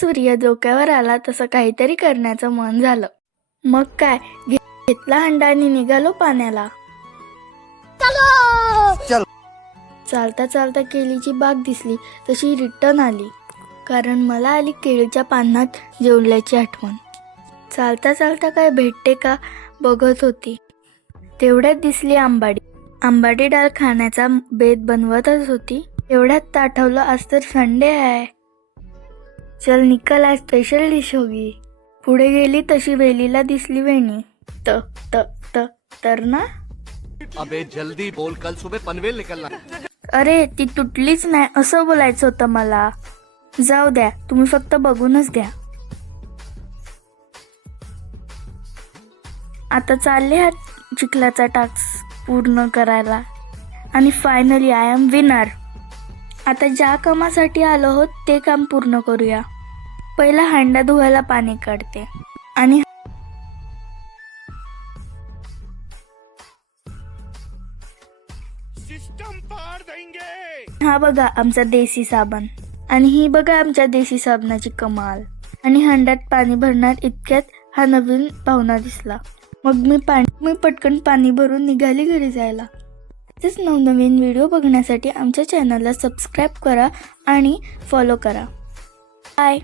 सूर्य डोक्यावर आला तसं काहीतरी करण्याचं मन झालं. मग काय, घेतला हंडा आणि निघालो पाण्याला. चालता चालता केळीची बाग दिसली तशी रिटर्न आली, कारण मला आली केळीच्या पानात जेवल्याची आठवण. चालता चालता काय भेटते का बघत होती, तेवढ्यात दिसली आंबाडी. आंबाडी डाळ खाण्याचा बेत बनवतच होती. एवढ्यात आठवलं आज तर संडे आहे, चल निकल आज स्पेशल डिश होगी. पुढे गेली तशी वेलीला दिसली वेणी. त त त तर ना, अबे जल्दी बोल, कल सुबह पनवेल निकलना. अरे ती तुटलीच नाही असं बोलायचं होतं मला. जाऊ द्या, तुम्ही फक्त बघूनच द्या. आता चालले हा चिखलाचा टास्क पूर्ण करायला आणि फायनली आय एम विनर. आता ज्या कामासाठी आलो आहोत ते काम पूर्ण करूया. पहिला हांडा धुवायला पाणी काढते आणि हा बघा आमचा देसी साबण, आणि ही बघा आमच्या देसी साबणाची कमाल. आणि हंड्यात पाणी भरणार इतक्यात हा नवीन पाहुणा दिसला. मग मी पटकन पाणी भरून निघाली घरी जायला. तसेच नवनवीन व्हिडिओ बघण्यासाठी आमच्या चॅनलला सबस्क्राईब करा आणि फॉलो करा. बाय.